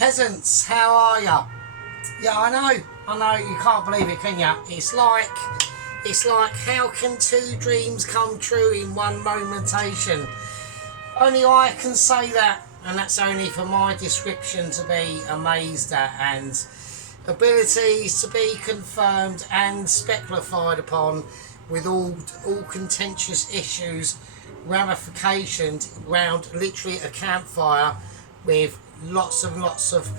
Peasants, how are ya? Yeah, I know, you can't believe it, can ya? It's like, how can two dreams come true in one momentation? Only I can say that, and that's only for my description to be amazed at, and abilities to be confirmed and speculated upon, with all contentious issues ramifications around literally a campfire with lots of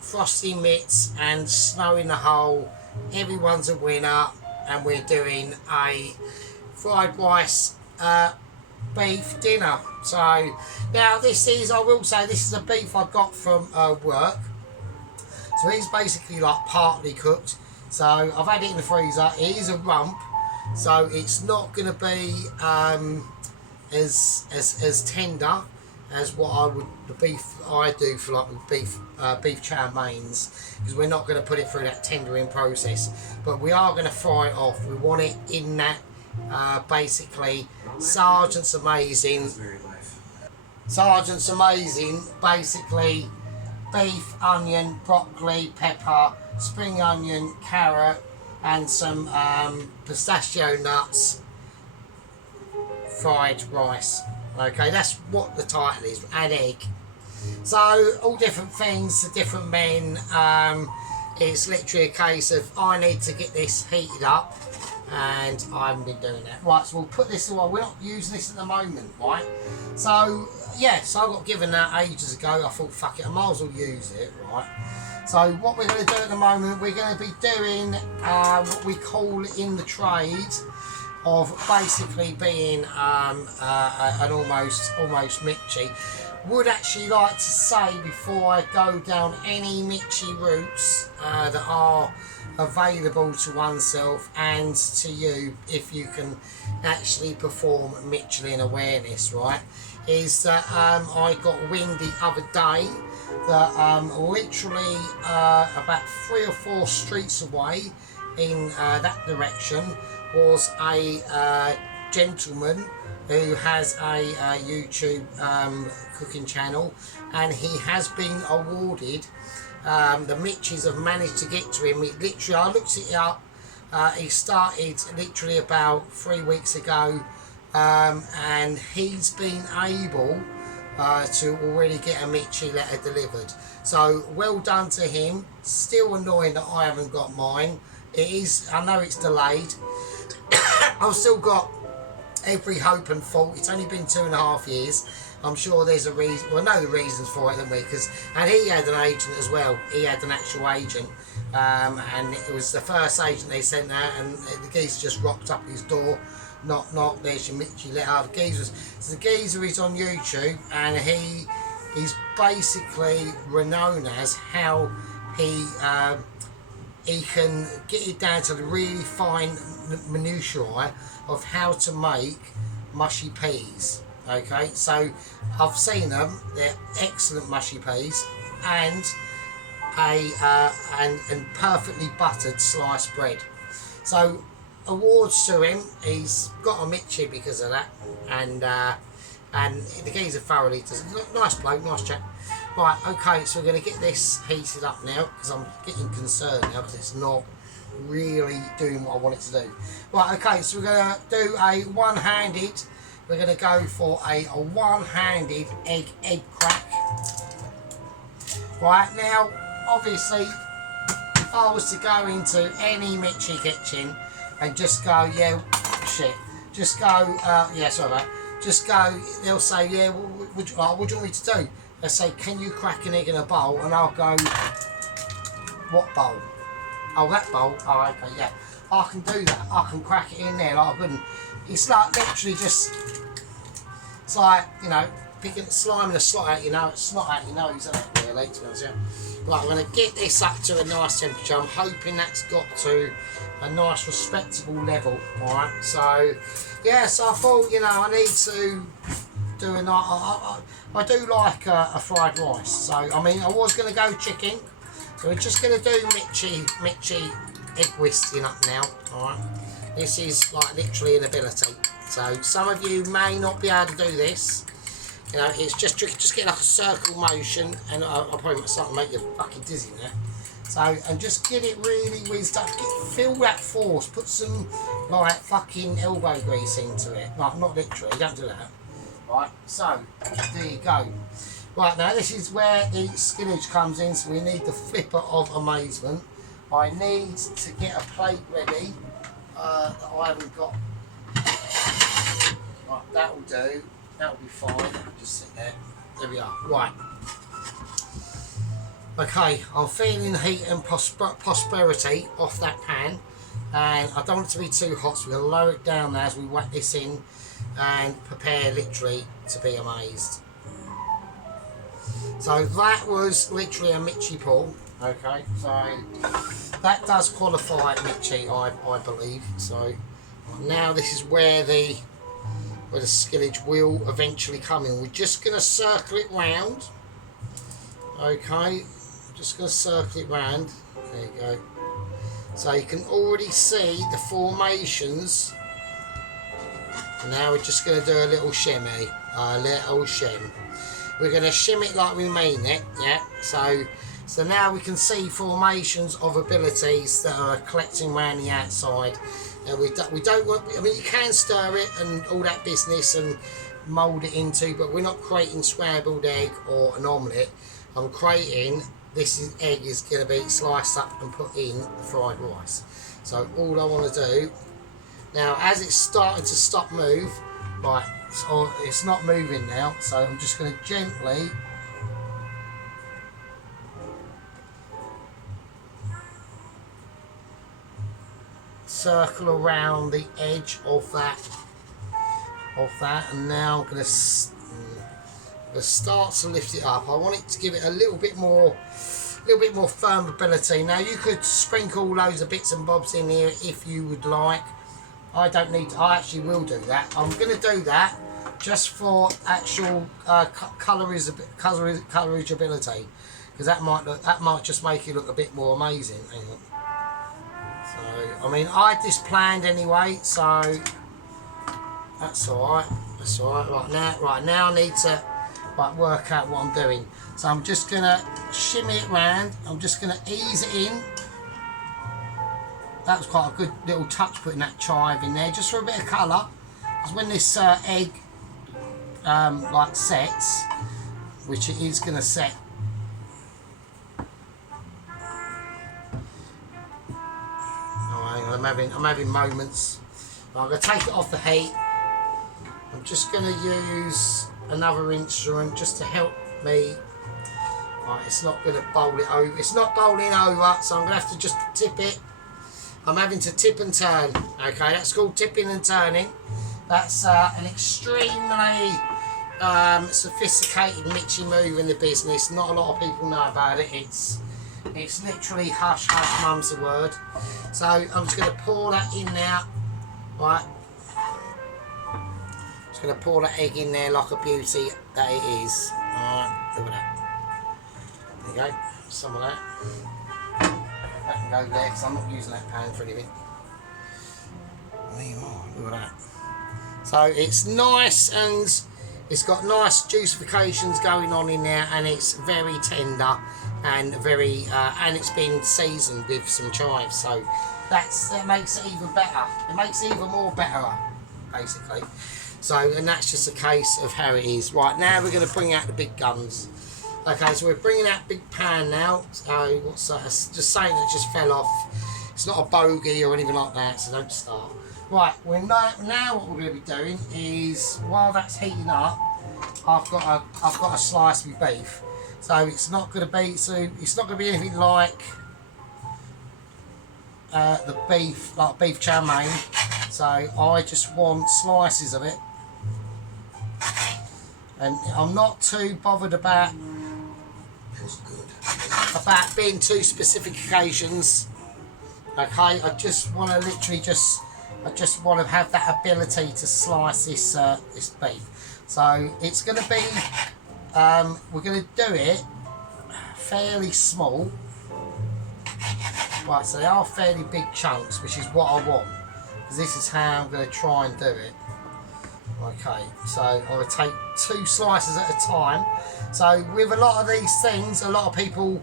frosty mitts and snow in the hole. Everyone's a winner, and we're doing a fried rice beef dinner. So now this is, I will say, this is a beef I got from work. So it's basically like partly cooked. So I've had it in the freezer. It is a rump, so it's not going to be as tender as what I would, the beef I do for like beef chow mains, because we're not going to put it through that tendering process, but we are going to fry it off. We want it in that basically Sergeant's Amazing, basically beef, onion, broccoli, pepper, spring onion, carrot, and some pistachio nuts, fried rice. Okay, that's what the title is, and egg. So all different things to different men. It's literally a case of I need to get this heated up, and I haven't been doing that. Right, so we'll put this away. We're not using this at the moment, right? So yeah, so I got given that ages ago. I thought, fuck it, I might as well use it, right? So what we're going to do at the moment, we're going to be doing what we call in the trade of basically being an almost Mitchie. Would actually like to say, before I go down any Mitchie routes that are available to oneself and to you, if you can actually perform Michelin awareness, right, is that I got wind the other day that literally about 3 or 4 streets away in that direction was a gentleman who has a YouTube cooking channel, and he has been awarded, the Mitchies have managed to get to him. Literally, I looked it up, he started literally about 3 weeks ago, and he's been able to already get a Mitchie letter delivered. So well done to him. Still annoying that I haven't got mine. It is, I know it's delayed. I've still got every hope and fault. It's only been 2.5 years. I'm sure there's a reason. Well, I know the reasons for it, don't we? And he had an agent as well. He had an actual agent, and it was the first agent they sent out, and the geezer just rocked up his door. Knock, there's your Mitchie letter. The geezer is on YouTube, and he's basically renowned as how he can get it down to the really fine minutiae of how to make mushy peas. Okay, so I've seen them; they're excellent mushy peas, and and perfectly buttered sliced bread. So awards to him. He's got a Mitchie because of that, and the geezer thoroughly does. Nice bloke, nice chap. Right, okay, so we're going to get this heated up now, because I'm getting concerned now because it's not really doing what I want it to do. Right, okay, so we're going to do a one-handed, we're going to go for a one-handed egg crack. Right, now, obviously, if I was to go into any Mitchie kitchen and just go, yeah, shit, just go, yeah, sorry about that, just go, they'll say, yeah, what do you want me to do? They say, can you crack an egg in a bowl? And I'll go, what bowl? Oh, that bowl? Oh, okay, yeah. I can do that. I can crack it in there like I couldn't. It's like literally just, it's like, you know, picking slime a slot out, you know, it's snot out your nose, isn't it, really, to be honest with you. Right, I'm going to get this up to a nice temperature. I'm hoping that's got to a nice, respectable level, alright? So, yeah, so I thought, you know, I need to do a nice, I do like a fried rice. So, I mean, I was going to go chicken. So we're just going to do Mitchie egg whiskey up now, alright? This is like literally an ability. So some of you may not be able to do this. You know, it's just tricky. Just get like a circle motion, and I'll probably start to make you fucking dizzy now. So, and just get it really whizzed up. Feel that force. Put some like fucking elbow grease into it. Like, not literally. Don't do that. Right. So, there you go. Right, now this is where the skillage comes in. So we need the flipper of amazement. I need to get a plate ready that I haven't got. Right, that'll do. That'll be fine. Just sit there. There we are. Right. Okay, I'm feeling heat and prosperity off that pan, and I don't want it to be too hot, so we're going to lower it down now as we whack this in and prepare literally to be amazed. So that was literally a Mitchie pull. Okay, so that does qualify Mitchie, I believe. So now this is where the skillage will eventually come in. We're just going to circle it round. Okay, just going to circle it round. There you go. So you can already see the formations. Now we're just going to do a little shimmy, a little shim. We're going to shim it like we mean it, yeah. So now we can see formations of abilities that are collecting around the outside. And we don't want. I mean, you can stir it and all that business and mould it into, but we're not creating scrambled egg or an omelette. I'm creating. Egg is going to be sliced up and put in the fried rice. So all I want to do now, as it's starting to stop move, right? So it's not moving now. So I'm just going to gently circle around the edge of that, and now I'm going to start to lift it up. I want it to give it a little bit more firm ability. Now you could sprinkle loads of bits and bobs in here if you would like. I don't need to. I actually will do that. I'm going to do that just for actual colourage ability, because that might just make it look a bit more amazing. Hang on. So I mean, I had this planned anyway, so that's all right. That's all right. Right now I need to work out what I'm doing. So I'm just gonna shimmy it round. I'm just gonna ease it in. That was quite a good little touch, putting that chive in there, just for a bit of colour. Because when this egg like sets, which it is gonna set. Oh, I'm having moments. I'm gonna take it off the heat. I'm just gonna use another instrument just to help me. Right, it's not going to bowl it over. It's not bowling over, so I'm going to have to just tip it. I'm having to tip and turn. Okay, that's called tipping and turning. That's an extremely sophisticated Mitchie move in the business. Not a lot of people know about it. It's literally hush hush mum's the word. So I'm just going to pour that in now. Right. Just going to pour that egg in there like a beauty that it is. Alright, look at that. There you go, some of that. That can go there because I'm not using that pan for anything. There you are, look at that. So it's nice and it's got nice juicifications going on in there, and it's very tender and very and it's been seasoned with some chives. So that makes it even better. It makes it even more better, basically. So, and that's just a case of how it is. Right, now we're going to bring out the big guns. Okay, so we're bringing out big pan now. So, what's that? It's just saying that just fell off. It's not a bogey or anything like that, so don't start. Right, now what we're going to be doing is, while that's heating up, I've got a slice of beef. So it's not going to be anything like the beef, like beef chow mein. So I just want slices of it. And I'm not too bothered about being too specific occasions. Okay, I just want to literally have that ability to slice this this beef. So it's going to be we're going to do it fairly small. Right, so they are fairly big chunks, which is what I want, because this is how I'm going to try and do it. Okay, so I'm going to take 2 slices at a time. So with a lot of these things, a lot of people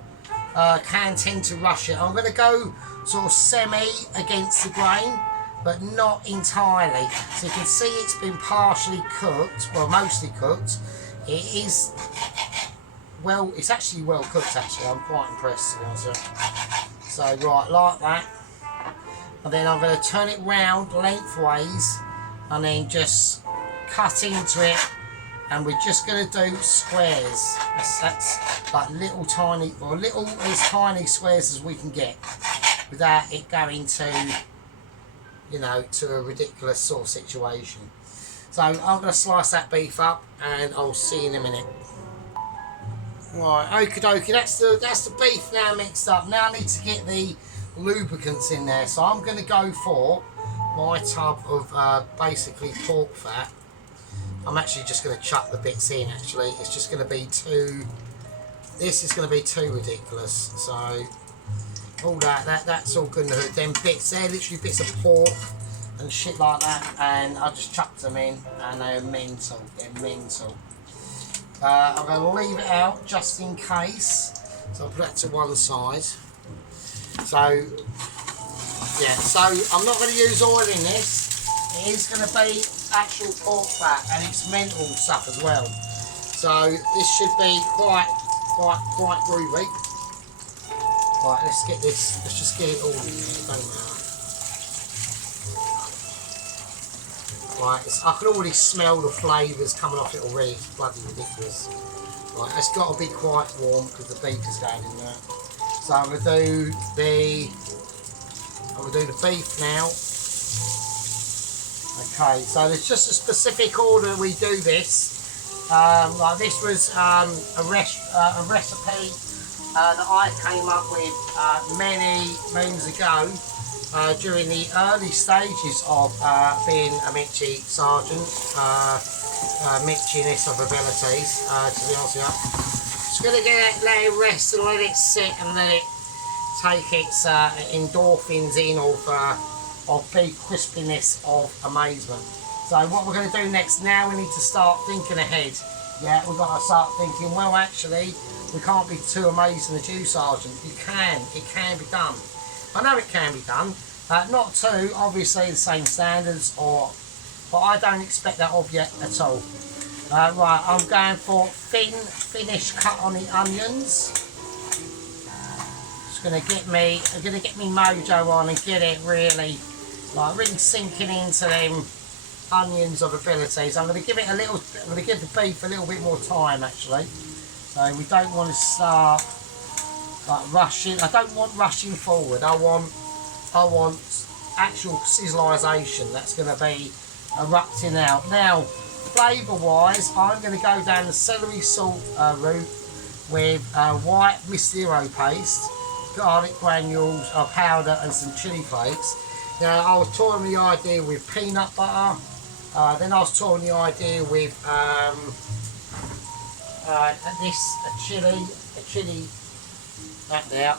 can tend to rush it. I'm going to go sort of semi against the grain, but not entirely. So you can see it's been partially cooked, well, mostly cooked. It is, well, it's actually well cooked actually. I'm quite impressed, to be honest with you. So right, like that. And then I'm going to turn it round lengthways and then just cut into it, and we're just going to do squares. That's like little tiny, or little as tiny squares as we can get without it going to, you know, to a ridiculous sort of situation. So I'm going to slice that beef up and I'll see you in a minute. Right, okie dokie, that's the beef now mixed up. Now I need to get the lubricants in there, so I'm going to go for my tub of basically pork fat. I'm actually just going to chuck the bits in actually. It's just going to be too, this is going to be too ridiculous. So all that's all good in the hood. Them bits, they're literally bits of pork and shit like that, and I just chucked them in and they're mental, I'm going to leave it out just in case. So I'll put that to one side. So yeah, so I'm not going to use oil in this. It is going to be actual pork fat, and it's mental stuff as well. So this should be quite groovy. Right, let's just get it all in there, it don't matter. Right, I can already smell the flavours coming off it already. It's bloody ridiculous. Right, it's got to be quite warm because the beef is going in there. So I'm going to do the beef now. Okay, so there's just a specific order we do this. Like this was a recipe that I came up with many moons ago during the early stages of being a Mitchie sergeant, Mitchiness of abilities, to be honest with you. Just going to let it rest and let it sit and let it take its endorphins in of big crispiness of amazement. So what we're going to do next, now we need to start thinking ahead. Yeah, we've got to start thinking, well actually, we can't be too amazing as you, Sergeant. It can be done. I know it can be done. Not to, obviously, the same standards, but I don't expect that of you at all. Right, I'm going for finish cut on the onions. It's going to get me mojo on and get it really sinking into them onions of abilities. I'm going to give the beef a little bit more time actually. So we don't want to start like rushing. I don't want rushing forward. I want actual sizzleisation. That's going to be erupting out. Now, flavour wise, I'm going to go down the celery salt route with white Mistero paste, garlic granules, powder and some chilli flakes. Now I was toying the idea with peanut butter, then I was toying the idea with a chilli, that there.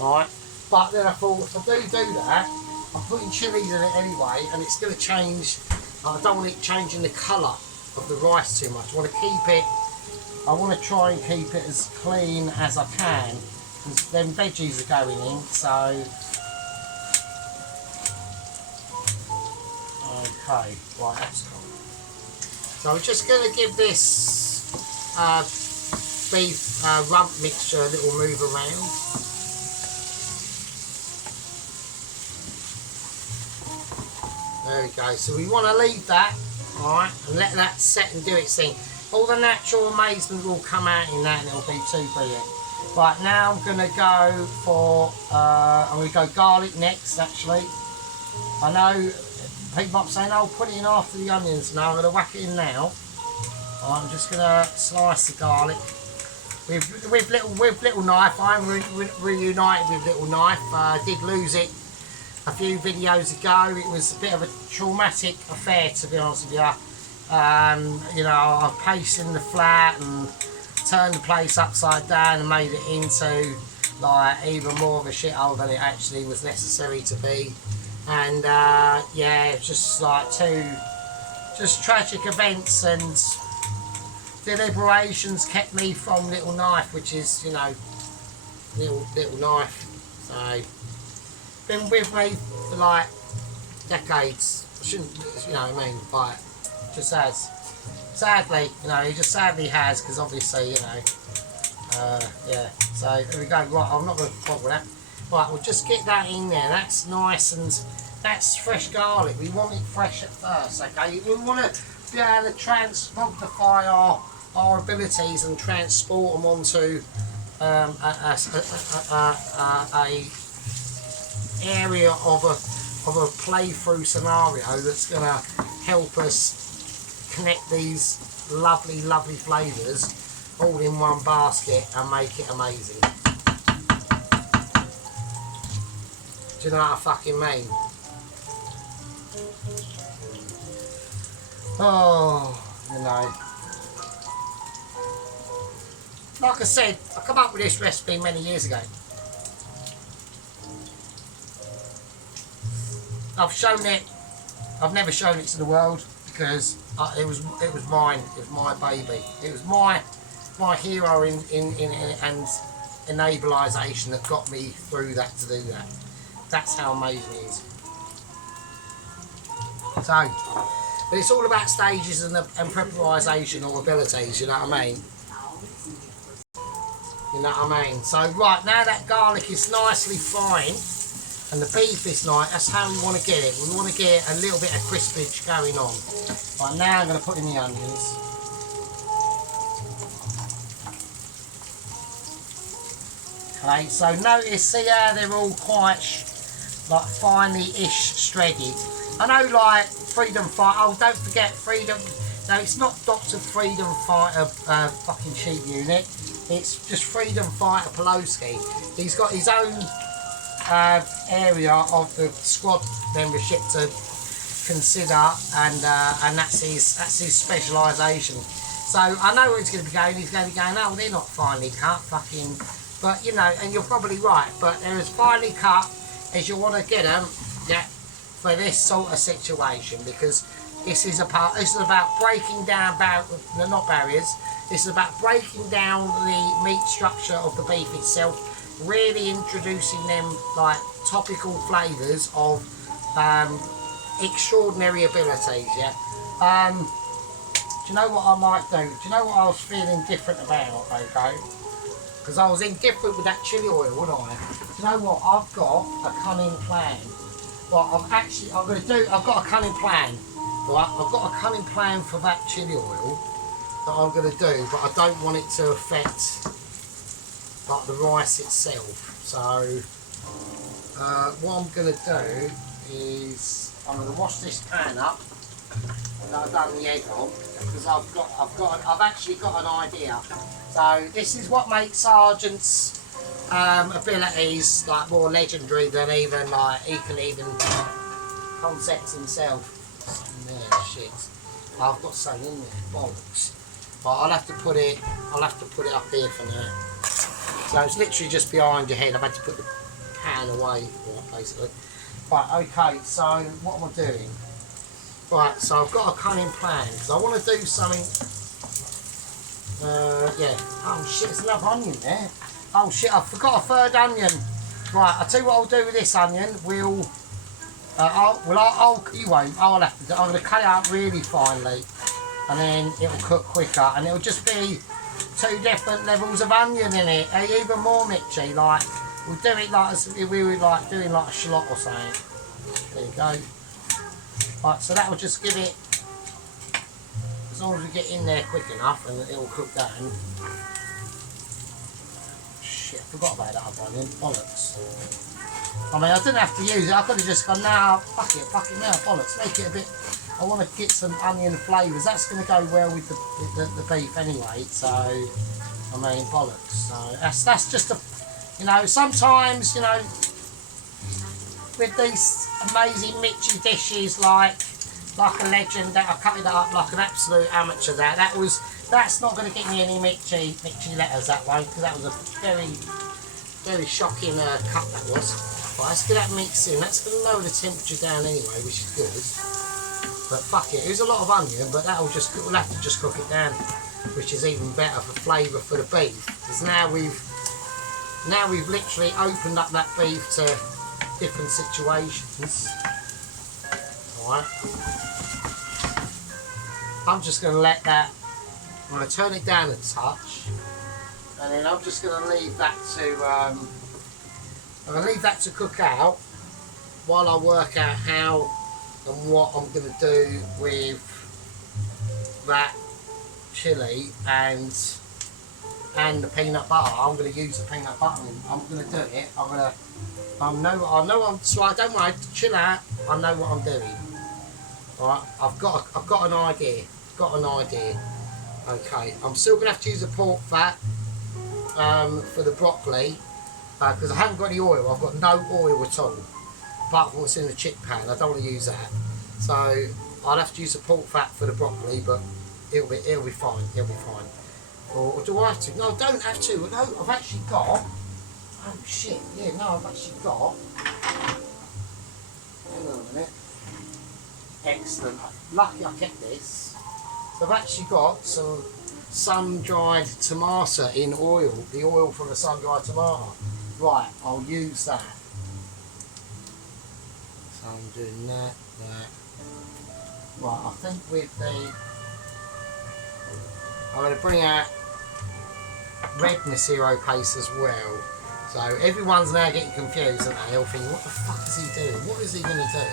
Alright, but then I thought if I do that, I'm putting chilies in it anyway, and it's going to change. I don't want it changing the colour of the rice too much. I want to try and keep it as clean as I can, because them veggies are going in, so. Okay, right, that's cool. So we're just going to give this beef rump mixture a little move around. There we go. So we want to leave that, alright, and let that set and do its thing. All the natural amazement will come out in that and it'll be too brilliant. Right, now I'm going to go for, I'm going to go garlic next actually. I know people are saying, oh, put it in after the onions. No, I'm going to whack it in now. I'm just going to slice the garlic with little knife. I'm reunited with little knife. I did lose it a few videos ago. It was a bit of a traumatic affair, to be honest with you. You know, I paced in the flat and turned the place upside down and made it into like even more of a shithole than it actually was necessary to be. And yeah, just like two just tragic events and deliberations kept me from Little Knife, which is, you know, little Knife. So been with me for like decades. I shouldn't, you know what I mean, like, just has. Sadly, you know, he just sadly has, because obviously, you know, yeah. So there we go. Right, I'm not going to bother with that. Right, we'll just get that in there. That's nice, and that's fresh garlic. We want it fresh at first, okay? We want to be able to magnify our abilities and transport them onto a area of a playthrough scenario that's going to help us connect these lovely flavours all in one basket and make it amazing. Do you know what I fucking mean? Oh, you know. Like I said, I come up with this recipe many years ago. I've shown it. I've never shown it to the world because it was mine. It was my baby. It was my hero in and enablisation that got me through that to do that. That's how amazing it is. So, but it's all about stages and preparation or abilities. You know what I mean? You know what I mean? So right now that garlic is nicely fine. And the beef is nice, that's how we want to get it. We want to get a little bit of crispage going on. Right, now I'm going to put in the onions. Okay, so notice, see how they're all quite like finely-ish shredded. I know, like Freedom Fighter, oh don't forget Freedom, no it's not Dr. Freedom Fighter fucking cheap unit, it's just Freedom Fighter Pelosi. He's got his own area of the squad membership to consider, and that's his specialisation. So I know where he's going to be going. He's going to be going, oh, they're not finely cut, fucking. But you know, and you're probably right. But they're as finely cut as you want to get them, yeah, for this sort of situation, because this is about breaking down not barriers. This is about breaking down the meat structure of the beef itself. Really introducing them like topical flavours of extraordinary abilities, yeah. Do you know what I might do? Do you know what I was feeling different about, okay? Because I was indifferent with that chilli oil, wasn't I? Do you know what? I've got a cunning plan. Well, I've got a cunning plan. Right, I've got a cunning plan for that chilli oil that I'm going to do, but I don't want it to affect like the rice itself. So what I'm going to do is I'm going to wash this pan up that I've done the egg on, because I've actually got an idea. So this is what makes Sergeant's abilities like more legendary than even like he can even concept himself. Yeah, shit. I've got something in there, bollocks. But I'll have to put it up here for now. So it's literally just behind your head. I've had to put the pan away, basically. Right, okay, so what am I doing? Right, so I've got a cunning plan, because I want to do something, yeah. Oh shit, there's another onion there. Oh shit, I forgot a third onion. Right, I'll tell you what I'll do with this onion. You won't. I'll have to do, I'm going to cut it up really finely, and then it'll cook quicker, and it'll just be 2 different levels of onion in it, even more Mitchy. Like we'll do it like as if we were like doing like a shallot or something. There you go. Right, so that will just give it, as long as we get in there quick enough, and it will cook down. Shit, I forgot about that other onion. Bollocks. I mean, I didn't have to use it. I could have just gone, now, fuck it now, bollocks. Make it a bit. I want to get some onion flavours. That's going to go well with the beef anyway. So, I mean, bollocks. So that's just a, you know, sometimes, you know, with these amazing Mitchy dishes like a legend, that I cut it up like an absolute amateur. That's not going to get me any Mitchy letters that way, because that was a very shocking cut that was. Right, let's get that mix in. That's going to lower the temperature down anyway, which is good. But fuck it, there's a lot of onion, but we'll have to just cook it down, which is even better for flavour for the beef. Because now we've literally opened up that beef to different situations. Alright. I'm just going to let that, I'm going to turn it down a touch, and then I'm just going to leave that to cook out while I work out how and what I'm going to do with that chilli and the peanut butter. I'm going to use the peanut butter. I'm going to do it. I know. So I don't worry. Chill out. I know what I'm doing. Right. I've got an idea. Okay. I'm still going to have to use the pork fat for the broccoli because I haven't got any oil. I've got no oil at all. Apart from what's in the chip pan, I don't want to use that. So I'll have to use the pork fat for the broccoli, but it'll be fine. It'll be fine. Or do I have to? No, I don't have to. No, I've actually got. Oh shit! Yeah, no, I've actually got. Hang on a minute. Excellent. Lucky I kept this. So I've actually got some sun-dried tomato in oil. The oil from the sun-dried tomato. Right, I'll use that. So I'm doing that. Right, I think with the... I'm going to bring out red Macero paste as well. So everyone's now getting confused, aren't they? They're thinking, what the fuck is he doing? What is he going to do?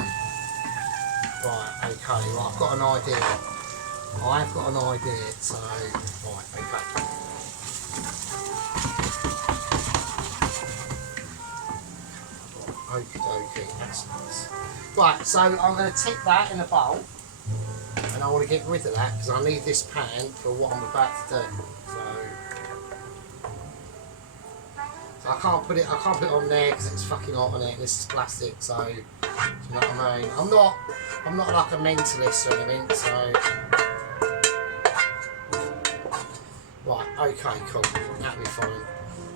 Right, okay, right, I've got an idea. I've got an idea, so... Right, okay. Okie dokie, that's nice. Right, so I'm going to tip that in a bowl, and I want to get rid of that because I need this pan for what I'm about to do. So I can't put it on there because it's fucking hot on it. And this is plastic, so do you know what I mean? I'm not like a mentalist or anything. So right, okay, cool, that'll be fine.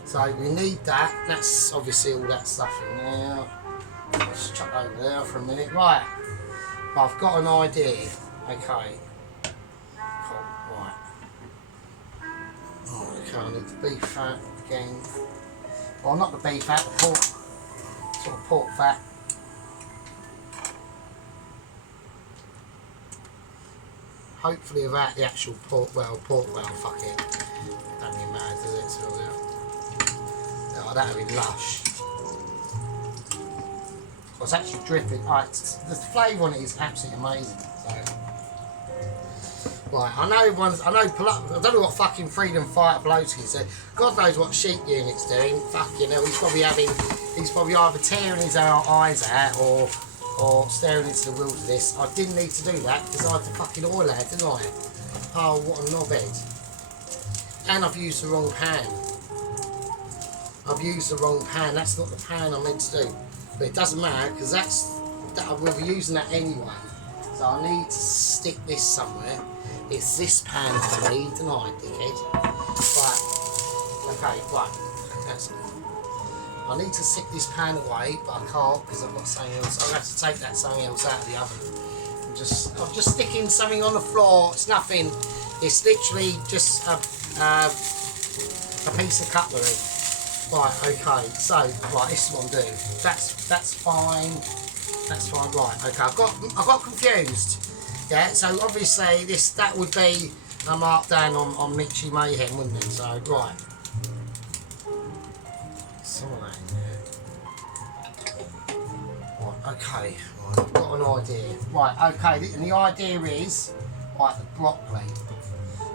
So we need that. That's obviously all that stuff in there. I'll just chuck over there for a minute. Right, I've got an idea. Okay. Cool. Right. Oh, okay, I need the beef fat again. Well, not the beef fat, the pork. Sort of pork fat. Hopefully without the actual pork well, fuck it. Don't really matter, does it? So, oh, that'd be lush. So it's actually dripping. The flavour on it is absolutely amazing. So. Right, I don't know what fucking freedom fighter Pelosi said. God knows what sheep unit's doing. Fucking hell, he's probably either tearing his eyes out or staring into the wilderness. I didn't need to do that because I had the fucking oil out, didn't I? Oh, what a knobhead. And I've used the wrong pan. That's not the pan I meant to do. But it doesn't matter because we'll be using that anyway. So I need to stick this somewhere. It's this pan for me, don't I, dickhead? Right. Okay, right. That's it. I need to stick this pan away, but I can't because I've got something else. I'm going to have to take that something else out of the oven. I'm just sticking something on the floor. It's nothing. It's literally just a piece of cutlery. Right, okay. So, right, this is what I'm doing. That's fine. That's fine. Right, okay. I got confused. Yeah. So obviously that would be a markdown on Mitchie Mayhem, wouldn't it? So right. Some of that in there. Right, okay. Right, I've got an idea. Right, okay. And the idea is right, the broccoli.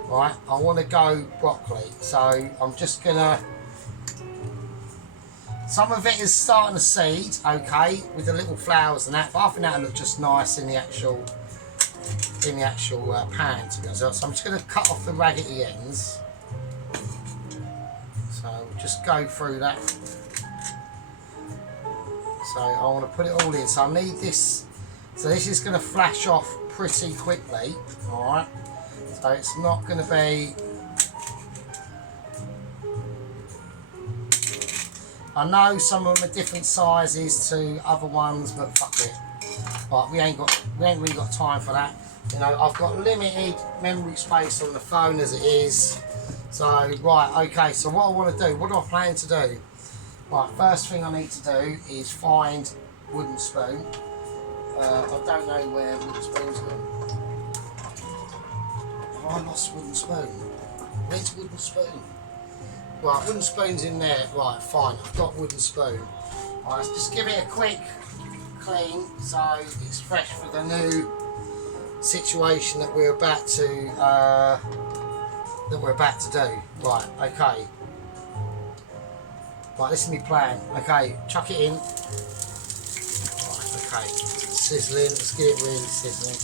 Right, I want to go broccoli. So I'm just gonna. Some of it is starting to seed, okay, with the little flowers and that, but I think that'll look just nice in the actual pan, to be honest. So I'm just going to cut off the raggedy ends. So we'll just go through that. So I want to put it all in. So I need this. So this is going to flash off pretty quickly, alright. So it's not going to be. I know some of them are different sizes to other ones, but fuck it. Right, we ain't really got time for that. You know, I've got limited memory space on the phone as it is. So, right, okay, so what I want to do, what do I plan to do? Right, first thing I need to do is find wooden spoon. I don't know where wooden spoon's gone. Have I lost wooden spoon? Where's wooden spoon? Right, wooden spoon's in there. Right, fine, I've got wooden spoon. Right, let's just give it a quick clean so it's fresh for the new situation that we're about to do. Right, okay. Right, this is my plan. Okay, chuck it in. Right, okay. Sizzling, let's get it really sizzling.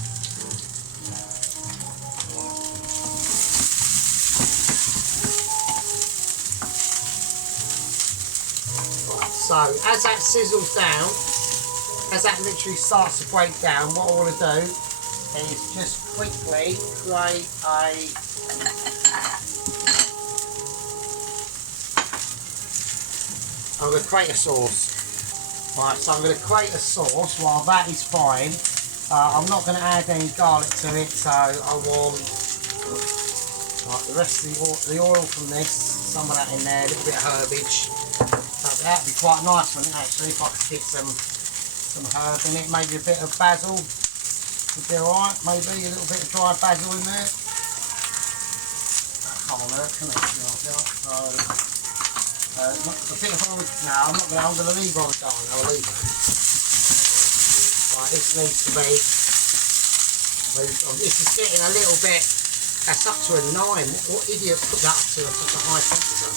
Right, so as that sizzles down, as that literally starts to break down, what I want to do is just quickly create I'm going to create a sauce. Right, so I'm going to create a sauce while that is frying. I'm not going to add any garlic to it, so I want the rest of the oil from this, some of that in there, a little bit of herbage. That'd be quite nice, wouldn't it, actually, if I could get some herb in it, maybe a bit of basil would be alright, maybe a little bit of dry basil in there. That can't work, can it? A bit of oregano. No, I'm going to leave oregano. I'll leave it. Right, this needs to be moved on. This is getting a little bit. That's up to a 9. What idiot put that up to such a high temperature?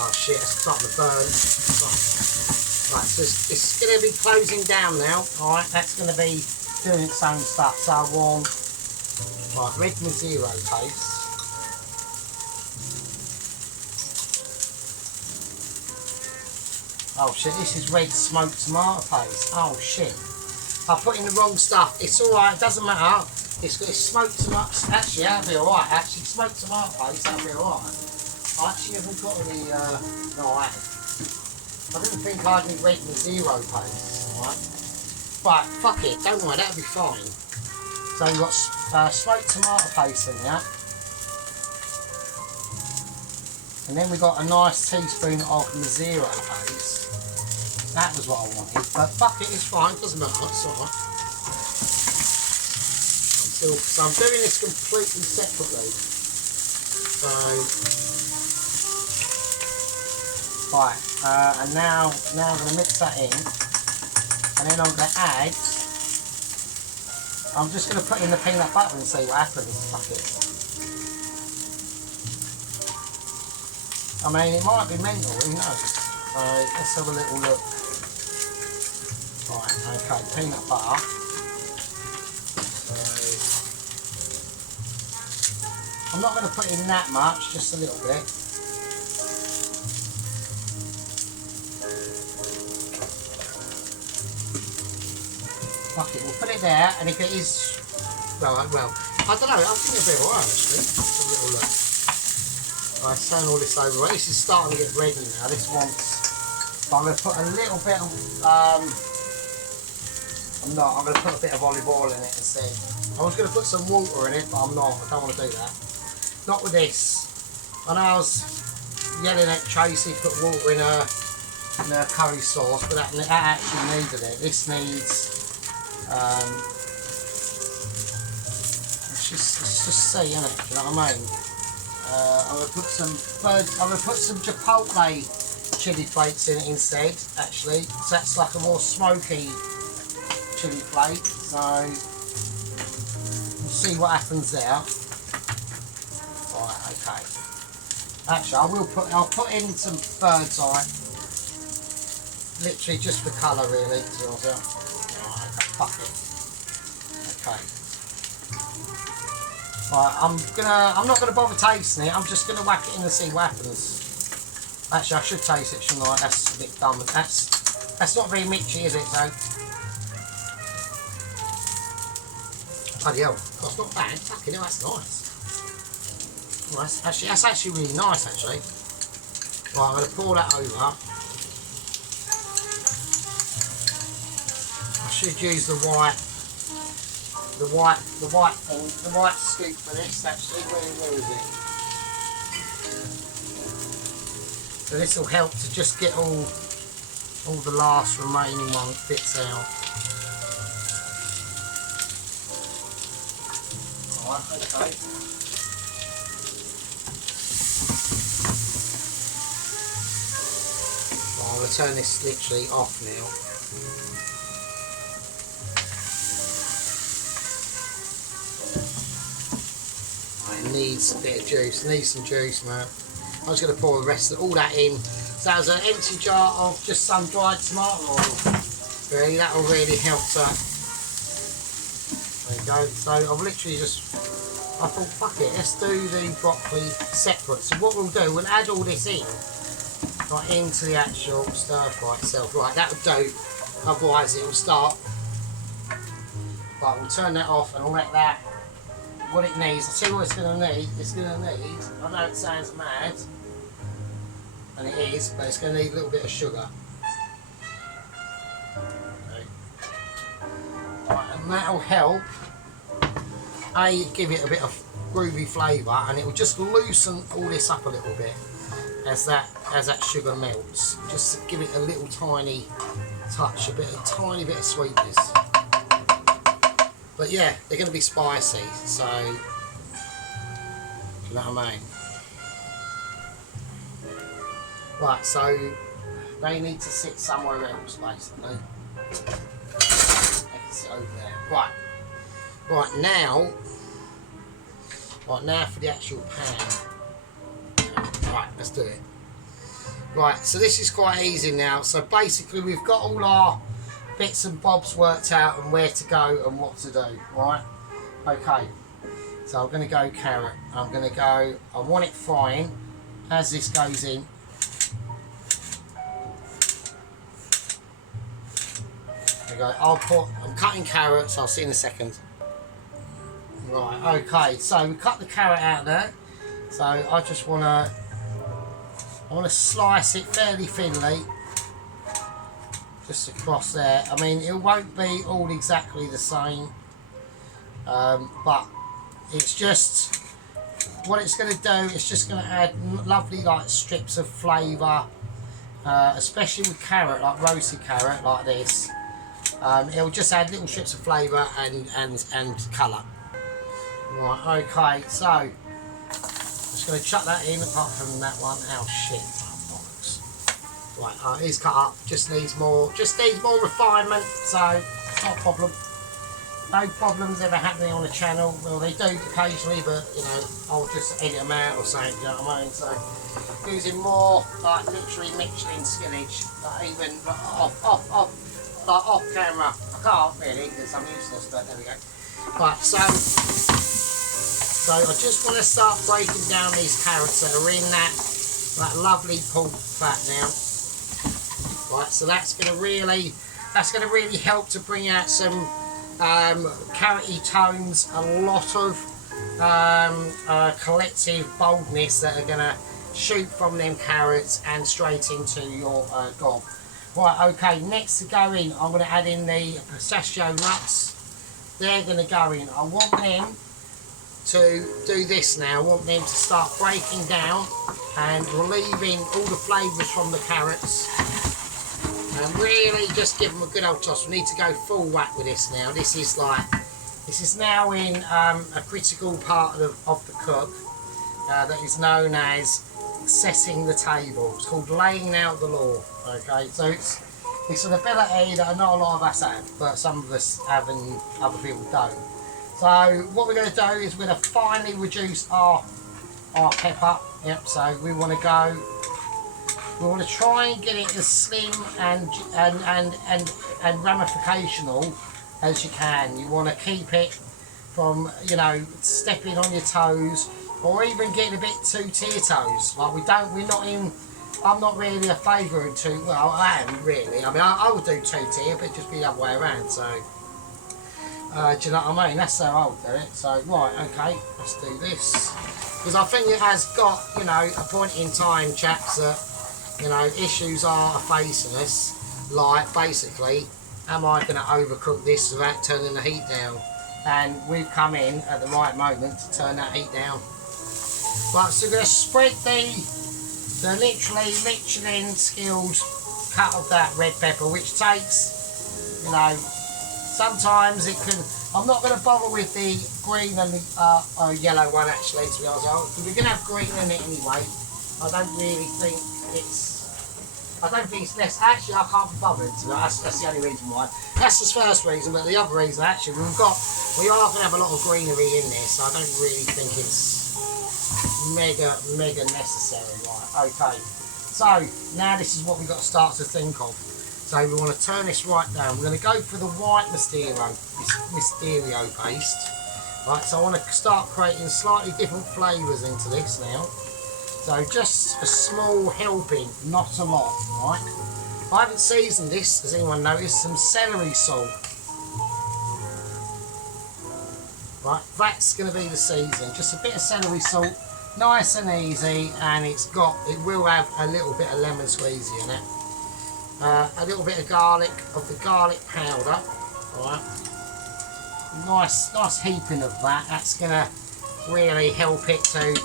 Oh shit, it's starting to burn. Right, so it's going to be closing down now. Alright, that's going to be doing its own stuff. So I want red Mazzero paste. Oh shit, this is red smoked tomato paste. Oh shit. I put in the wrong stuff. It's alright, it doesn't matter. It's smoked tomato. Actually, that'll be alright. Actually, smoked tomato paste, that'll be alright. I actually haven't got any. No, I haven't. I didn't think I'd need red Mazzero paste. Alright. But fuck it, don't worry, that'll be fine. So you've got smoked tomato paste in there. And then we got a nice teaspoon of Mazzero paste. That was what I wanted, but fuck it, it's fine, doesn't matter, it's alright. So I'm doing this completely separately. So, right, and now I'm going to mix that in, and then I'm going to add, I'm just going to put in the peanut butter and see what happens, fuck it. I mean, it might be mental, who knows? Let's have a little look. Right, okay, peanut butter. So, I'm not going to put in that much, just a little bit. Fuck it, we'll put it there, and if it is, well, I don't know, I think it'll be alright actually. Just a little look. I turn all this over. Well, this is starting to get ready now. This wants. But I'm going to put a little bit of. I'm going to put a bit of olive oil in it instead. I was going to put some water in it, but I'm not. I don't want to do that. Not with this. I know I was yelling at Tracy to put water in her curry sauce, but that actually needed it. This needs. Let's just see, innit? Do you know what I mean? I'm going to put some chipotle chili flakes in it instead, actually. So that's like a more smoky chili flake. So we'll see what happens there. Right, okay. Actually, I'll put in some bird's eye. Literally just for colour, really. To be honest. Right, okay, fuck it. Okay. Right, I'm not gonna bother tasting it. I'm just gonna whack it in and see what happens. Actually, I should taste it, shouldn't I? That's a bit dumb. That's not very mitchy, is it? So, bloody hell, that's not bad. Fucking hell, that's nice. Well, that's actually really nice, actually. Right, I'm gonna pour that over. should use the white scoop for this actually. Where is it? So this will help to just get all the last remaining bits out. Alright, okay. Well, I'm going to turn this literally off now. It needs a bit of juice, needs some juice, man. I'm just going to pour the rest of all that in. So that was an empty jar of just some dried tomato oil. Really, that will really help to. There you go. So I've literally just, I thought, fuck it, let's do the broccoli separate. So what we'll do, we'll add all this in, right into the actual stir fry itself. Right, that will do. Otherwise, it will start. Right, we'll turn that off and I'll let that. What it needs, I'll tell you what it's going to need. It's going to need, I know it sounds mad, and it is, but it's going to need a little bit of sugar. Okay. Right, and that'll help, give it a bit of groovy flavour, and it will just loosen all this up a little bit as that sugar melts. Just to give it a little tiny touch, a tiny bit of sweetness. But yeah, they're going to be spicy, so, you know what I mean? Right, so they need to sit somewhere else, basically. They can sit over there. Right now for the actual pan. Right, let's do it. Right, so this is quite easy now. So basically we've got all our bits and bobs worked out and where to go and what to do, right? Okay, so I'm going to go carrot. I'm going to go, I want it frying as this goes in. There we go. I'm cutting carrots, I'll see in a second. Right, okay, so we cut the carrot out there. So I just want to slice it fairly thinly. Just across there. I mean, it won't be all exactly the same, but it's just what it's going to do. It's just going to add lovely like strips of flavour, especially with carrot, like roasted carrot like this. It'll just add little strips of flavour and colour. Right, okay, so I'm just going to chuck that in. Apart from that one, oh shit. Right, it's cut up, just needs more refinement, so it's not a problem. No problems ever happening on the channel. Well, they do occasionally, but you know, I'll just edit them out or something, you know what I mean? So, using more, like literally Michelin skillage, like even off camera. I can't really, because I'm useless, but there we go. Right, so I just want to start breaking down these carrots that are in that lovely pulled fat now. Right, so that's going to really help to bring out some carroty tones, a lot of collective boldness that are going to shoot from them carrots and straight into your gob. Right, okay, next to go in, I'm going to add in the pistachio nuts. They're going to go in. I want them to do this now. I want them to start breaking down and relieving all the flavours from the carrots. And really just give them a good old toss. We need to go full whack with this now. This is now in a critical part of the cook that is known as setting the table. It's called laying out the law. Okay, so it's an ability that not a lot of us have, but some of us have and other people don't. So what we're going to do is we're going to finally reduce our pepper. Yep. So we want to go. We want to try and get it as slim and ramificational as you can. You want to keep it from, you know, stepping on your toes or even getting a bit too to your toes. Like I'm not really a favour of two. Well, I am really. I mean, I would do two tier, but it'd just be the other way around. So, do you know what I mean? That's how I would do it. So, right, okay, let's do this because I think it has got, you know, a point in time, chaps, that, you know, issues are facing us, like basically am I going to overcook this without turning the heat down? And we've come in at the right moment to turn that heat down. Right, so we're going to spread the literally Michelin skilled cut of that red pepper, which takes, you know, sometimes it can. I'm not going to bother with the green and the yellow one actually, to be honest. We're going to have green in it anyway. I don't really think it's. I don't think it's necessary. Actually, I can't be bothered. That's the only reason why. That's the first reason, but the other reason actually we are going to have a lot of greenery in this. So I don't really think it's mega necessary. Right? Okay. So now this is what we've got to start to think of. So we want to turn this right down. We're going to go for the white Mysterio paste. Right, so I want to start creating slightly different flavours into this now. So just a small helping, not a lot, right? I haven't seasoned this, has anyone noticed? Some celery salt. Right, that's going to be the season. Just a bit of celery salt, nice and easy, and it will have a little bit of lemon squeezy in it. A little bit of garlic powder, alright. Nice heaping of that. That's going to really help it to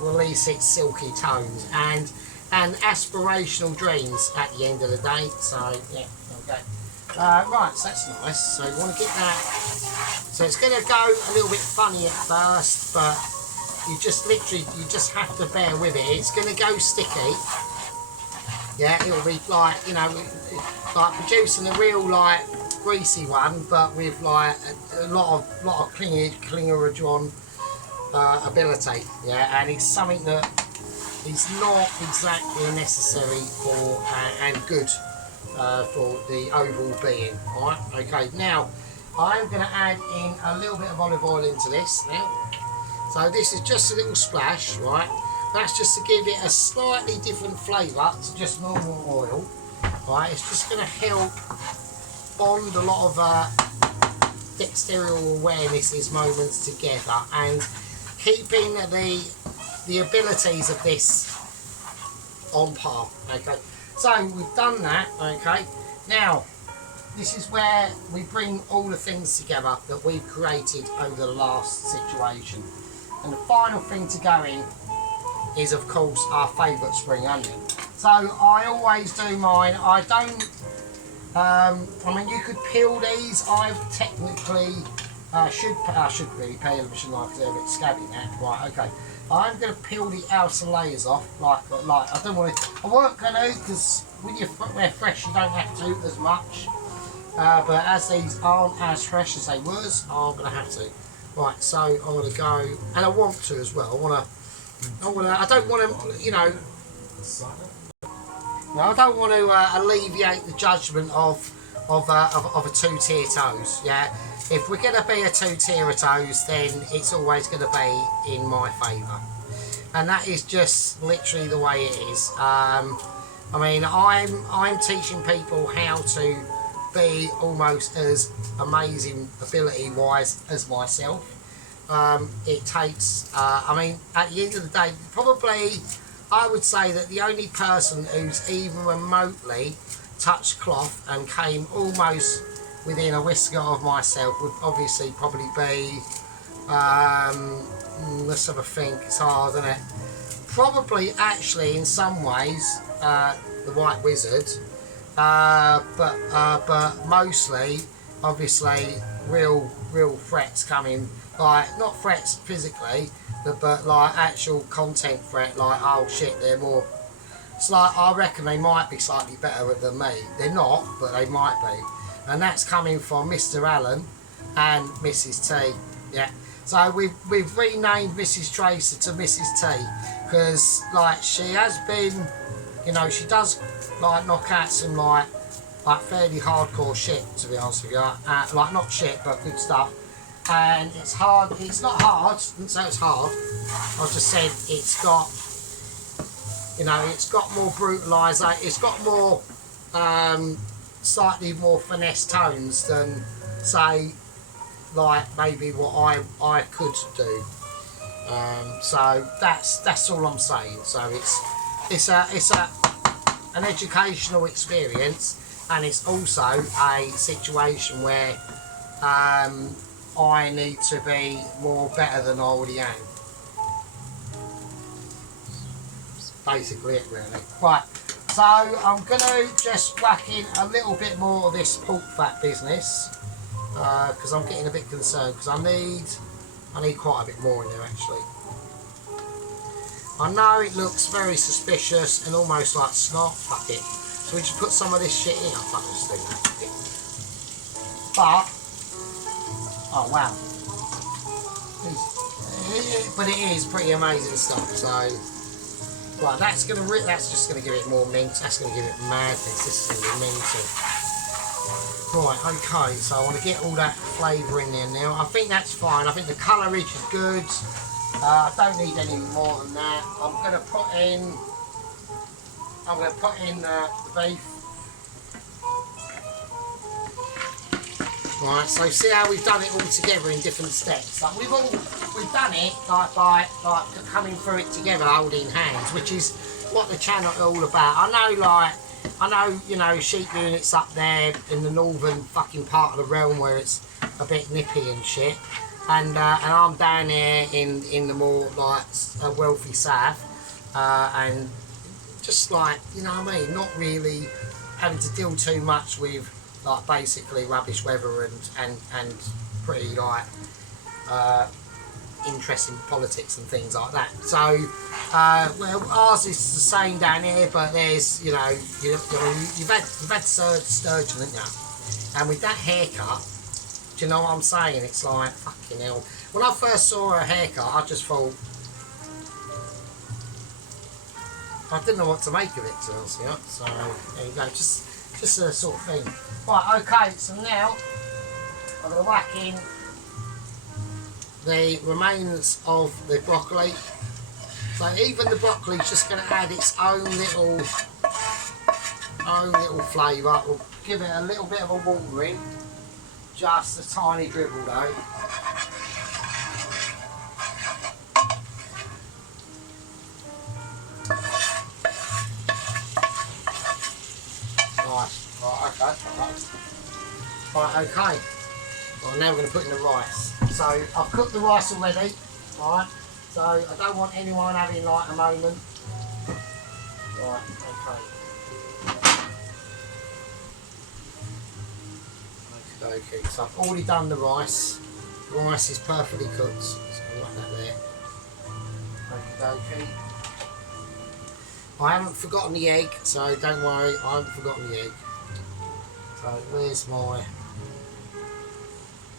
release its silky tones and aspirational dreams at the end of the day. So yeah, okay. Right, so that's nice. So you want to get that. So it's going to go a little bit funny at first, but you just have to bear with it. It's going to go sticky. Yeah, it'll be like, you know, like producing a real like greasy one, but with like a lot of clinger on ability. Yeah, and it's something that is not exactly necessary for and good for the overall being. All right. Okay. Now I'm going to add in a little bit of olive oil into this now. So this is just a little splash, right? That's just to give it a slightly different flavour to just normal oil. Right, it's just going to help bond a lot of dexterous awarenesses moments together and keeping the abilities of this on par. Okay, so we've done that. Okay, now this is where we bring all the things together that we've created over the last situation, and the final thing to go in is of course our favourite spring onion. So I always do mine. I don't. I mean, you could peel these. I've technically should really peel them, shouldn't I? Because they're a bit scabby now. Right. Okay. I'm going to peel the outer layers off. Like I don't want to. I weren't going to, because when they're fresh, you don't have to as much. But as these aren't as fresh as they was, I'm going to have to. Right. So I'm going to go, and I want to as well. I don't want to, you know. I don't want to alleviate the judgment of a two-tier toes. Yeah, if we're going to be a two-tier toes, then it's always going to be in my favour, and that is just literally the way it is. I mean, I'm teaching people how to be almost as amazing ability-wise as myself. It takes, I mean, at the end of the day, probably I would say that the only person who's even remotely touched cloth and came almost within a whisker of myself would obviously probably be, let's have a think, it's hard, isn't it? Probably actually in some ways the White Wizard, but mostly obviously real threats coming. Like, not threats physically, but like actual content threat, like, oh shit, they're more. It's like, I reckon they might be slightly better than me. They're not, but they might be. And that's coming from Mr. Allen and Mrs. T. Yeah. So we've renamed Mrs. Tracer to Mrs. T, because like she has been, you know, she does like knock out some like fairly hardcore shit, to be honest with you. Like, not shit, but good stuff. And it's hard. It's not hard. I didn't say it's hard. I just said it's got, you know, it's got more brutalisation. It's got more, slightly more finesse tones than, say, like maybe what I could do. So that's all I'm saying. So it's an educational experience. and it's also a situation where I need to be more better than I already am. Basically it really. Right, so I'm going to just whack in a little bit more of this pork fat business because I'm getting a bit concerned because I need quite a bit more in there actually. I know it looks very suspicious and almost like snot, fuck it. So we just put some of this shit in. I'll fucking just do that. But, oh wow. But it is pretty amazing stuff. So, right, that's just gonna give it more mint. That's gonna give it madness. This is gonna be mental. Right, okay. So I want to get all that flavour in there now. I think that's fine. I think the colourage is good. I don't need any more than that. I'm gonna put in the beef. Right, so see how we've done it all together in different steps. Like we've done it like coming through it together, holding hands, which is what the channel is all about. I know, you know, sheep units up there in the northern fucking part of the realm where it's a bit nippy and shit, and I'm down here in the more like wealthy south, and just like, you know what I mean, not really having to deal too much with like basically rubbish weather and pretty like interesting politics and things like that. So well, ours is the same down here, but there's, you know, you've had sturgeon, haven't you? And with that haircut, do you know what I'm saying? It's like fucking hell. When I first saw her haircut, I just thought, I didn't know what to make of it, to be honest with you. So there you go, just a sort of thing. Right, okay, so now I'm going to whack in the remains of the broccoli. So even the broccoli is just going to add its own little flavour. We'll give it a little bit of a watering, just a tiny dribble though. Right, okay. Well, now we're going to put in the rice. So I've cooked the rice already, right? So I don't want anyone having like a moment. Right, okay. Okay, so I've already done the rice. The rice is perfectly cooked, so I'll write that there. Okay. I haven't forgotten the egg, so don't worry, I haven't forgotten the egg. So where's my...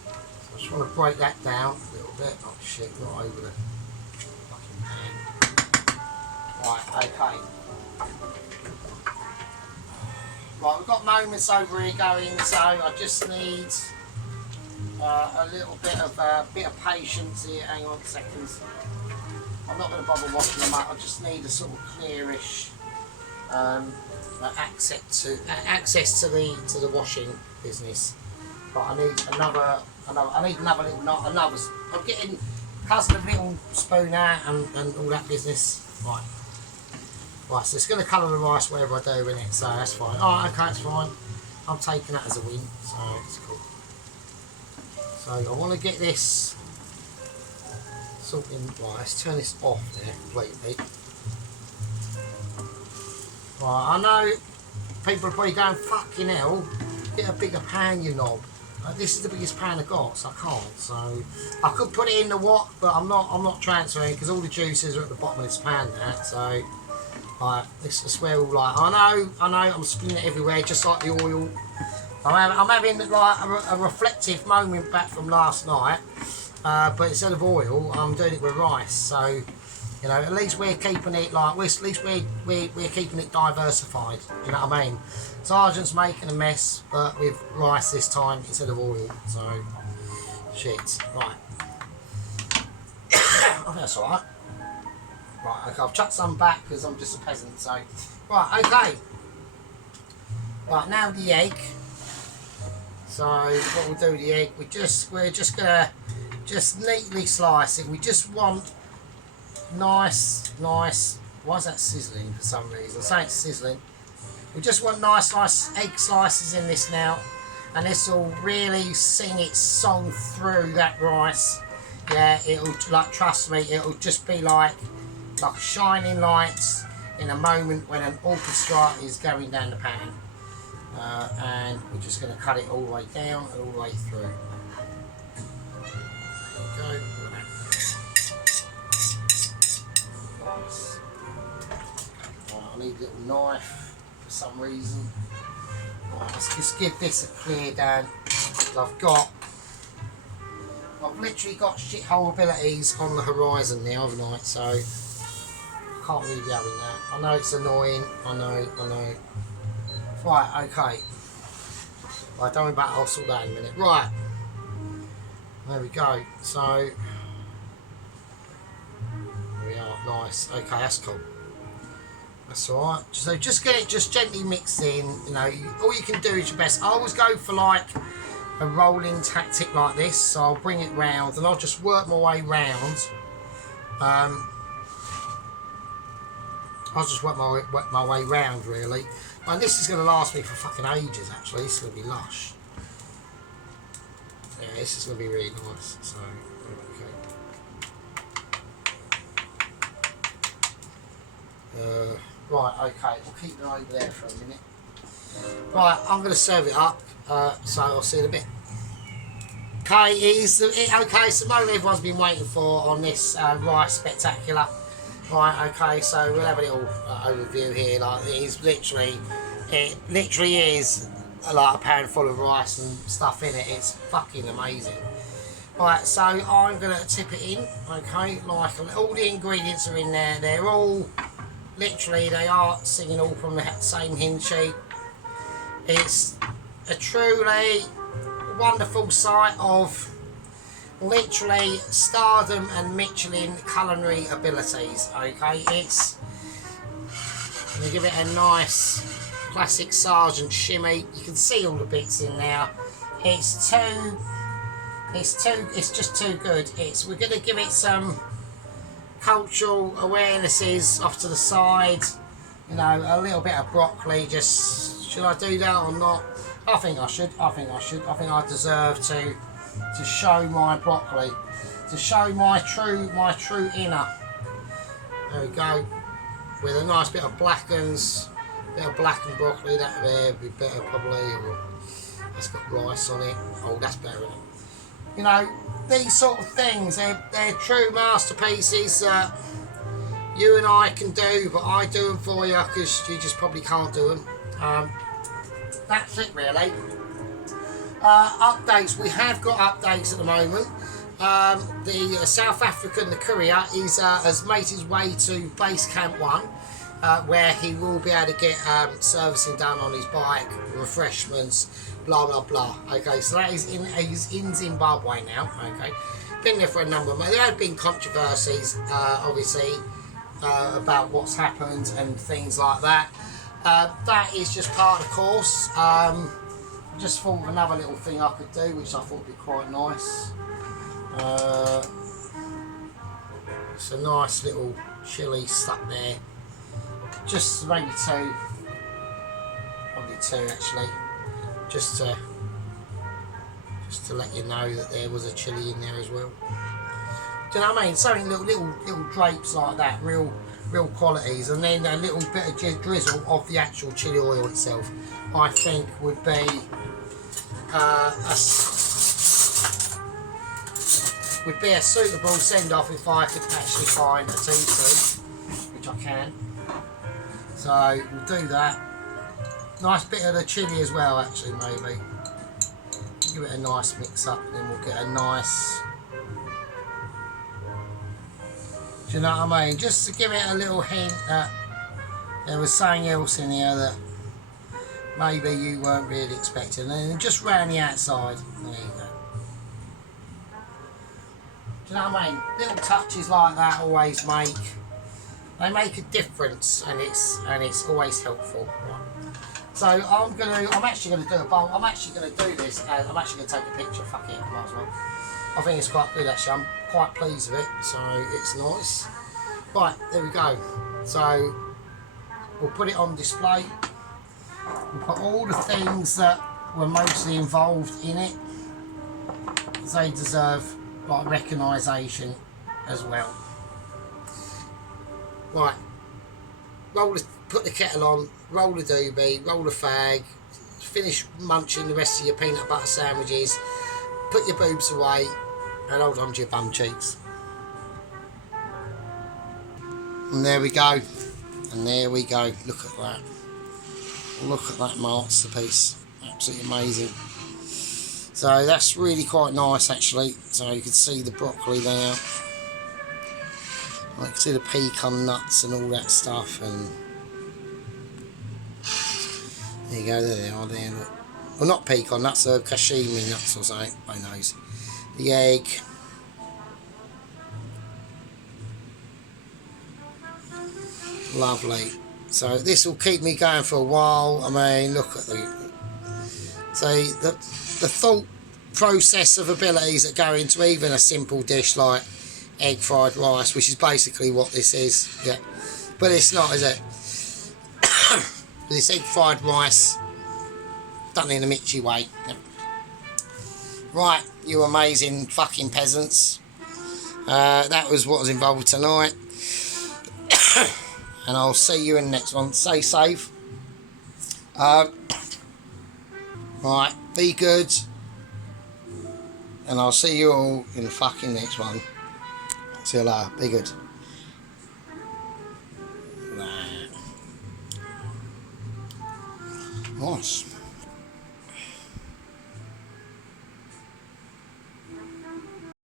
So I just want to break that down a little bit. Oh shit, not over the fucking pan. Right, okay. Right, we've got moments over here going, so I just need a little bit of patience here. Hang on seconds. I'm not going to bother washing them up. I just need a sort of clearish access to the washing business. But I need another. I'm getting cousin a little spoon out and all that business. Right. Right. So it's going to colour the rice whatever I do in it. So that's fine. Oh, okay, that's fine. I'm taking that as a win. So it's cool. So I want to get this. Something, right, let's turn this off there completely. Right, I know people are probably going, fucking hell, get a bigger pan, you knob. This is the biggest pan I got, so I can't. So I could put it in the wok, but I'm not transferring because all the juices are at the bottom of this pan now. So right, this is where all like, I know, I'm spilling it everywhere, just like the oil. I'm having like a reflective moment back from last night. But instead of oil, I'm doing it with rice. So, you know, at least we're keeping it like, at least we're keeping it diversified. You know what I mean? Sergeant's making a mess, but with rice this time instead of oil. So, shit. Right. I think that's alright. Right, okay, I've chucked some back because I'm just a peasant. So, right, okay. Right, now the egg. So, what we'll do with the egg, we're just gonna just neatly slice it. We just want nice. Why is that sizzling for some reason? I say it's sizzling. We just want nice egg slices in this now, and this will really sing its song through that rice. Yeah, it'll, like, trust me, it'll just be like shining lights in a moment when an orchestra is going down the pan. And we're just going to cut it all the way down and all the way through. There you go. Nice. Right, I need a little knife for some reason. Right, let's just give this a clear down. I've literally got shithole abilities on the horizon now, haven't I? So I can't really be having that. I know it's annoying. I know. Right, okay. Right, don't worry about it, I'll sort that in a minute. Right. There we go. So there we are, nice. Okay, that's cool. That's alright. So just get it just gently mixed in, you know, all you can do is your best. I always go for like a rolling tactic like this, so I'll bring it round and I'll just work my way round. I'll just work my way round really. And this is going to last me for fucking ages actually. This is going to be lush. Yeah, this is going to be really nice. So, okay. Right, okay, we'll keep it over there for a minute. Right, I'm going to serve it up, so I'll see you in a bit. Okay, okay, it's the moment everyone's been waiting for on this rice spectacular. Right, okay, so we'll have a little overview here. Like, it literally is like a pan full of rice and stuff in it. It's fucking amazing. Right, so I'm going to tip it in, okay, like all the ingredients are in there. They're all, literally, they are singing all from the same hymn sheet. It's a truly wonderful sight of literally stardom and Michelin culinary abilities. Okay, it's going to give it a nice classic sergeant shimmy. You can see all the bits in there. It's just too good. We're going to give it some cultural awarenesses off to the side. You know, a little bit of broccoli. Just, should I do that or not? I think I should. I think I deserve to show my broccoli, to show my true inner. There we go. With a nice bit of blackens, bit of blackened broccoli. That there would be better probably. Or that's got rice on it. Oh, that's better, isn't it? You know, these sort of things, they're true masterpieces that you and I can do, but I do them for you because you just probably can't do them. That's it really. Updates, we have got updates at the moment. The South African, the courier, has made his way to base camp 1, where he will be able to get servicing done on his bike, refreshments, blah blah blah. Okay, so that is he's in Zimbabwe now. Okay, been there for a number of months. There have been controversies, obviously, about what's happened and things like that. That is just part of the course. Just thought of another little thing I could do, which I thought would be quite nice. It's a nice little chilli stuck there. Just maybe two, probably two actually. Just to let you know that there was a chilli in there as well. Do you know what I mean? Something little drapes like that, real qualities, and then a little bit of drizzle of the actual chilli oil itself, I think would be a suitable send-off if I could actually find a teaspoon, which I can. So we'll do that. Nice bit of the chilli as well, actually, maybe. Give it a nice mix up, and then we'll get a nice. Do you know what I mean? Just to give it a little hint that there was something else in here that maybe you weren't really expecting. And just round the outside. There you go. Do you know what I mean? Little touches like that always make a difference, and it's always helpful. So I'm actually gonna do a bowl. I'm actually gonna do this, and I'm actually gonna take a picture. Fuck it, I might as well. I think it's quite good actually. I'm quite pleased with it, so it's nice. Right, there we go. So we'll put it on display. We put all the things that were mostly involved in it. They deserve like recognition as well. Right, put the kettle on, roll the doobie, roll the fag, finish munching the rest of your peanut butter sandwiches, put your boobs away, and hold on to your bum cheeks. And there we go. And there we go. Look at that. Look at that masterpiece. Absolutely amazing. So that's really quite nice actually. So you can see the broccoli there. I can see the pecan nuts and all that stuff. And there you go. There they are. There. Look. Well, not pecan nuts. They're cashew nuts or something. Who knows? The egg. Lovely. So this will keep me going for a while. I mean, look at the thought process of abilities that go into even a simple dish like egg fried rice, which is basically what this is. Yeah, but it's not, is it? This egg fried rice done in a Mitchy way. Yeah. Right, you amazing fucking peasants. That was what was involved tonight. And I'll see you in the next one. Stay safe. Right, be good. And I'll see you all in the fucking next one. See you later. Be good. Nice.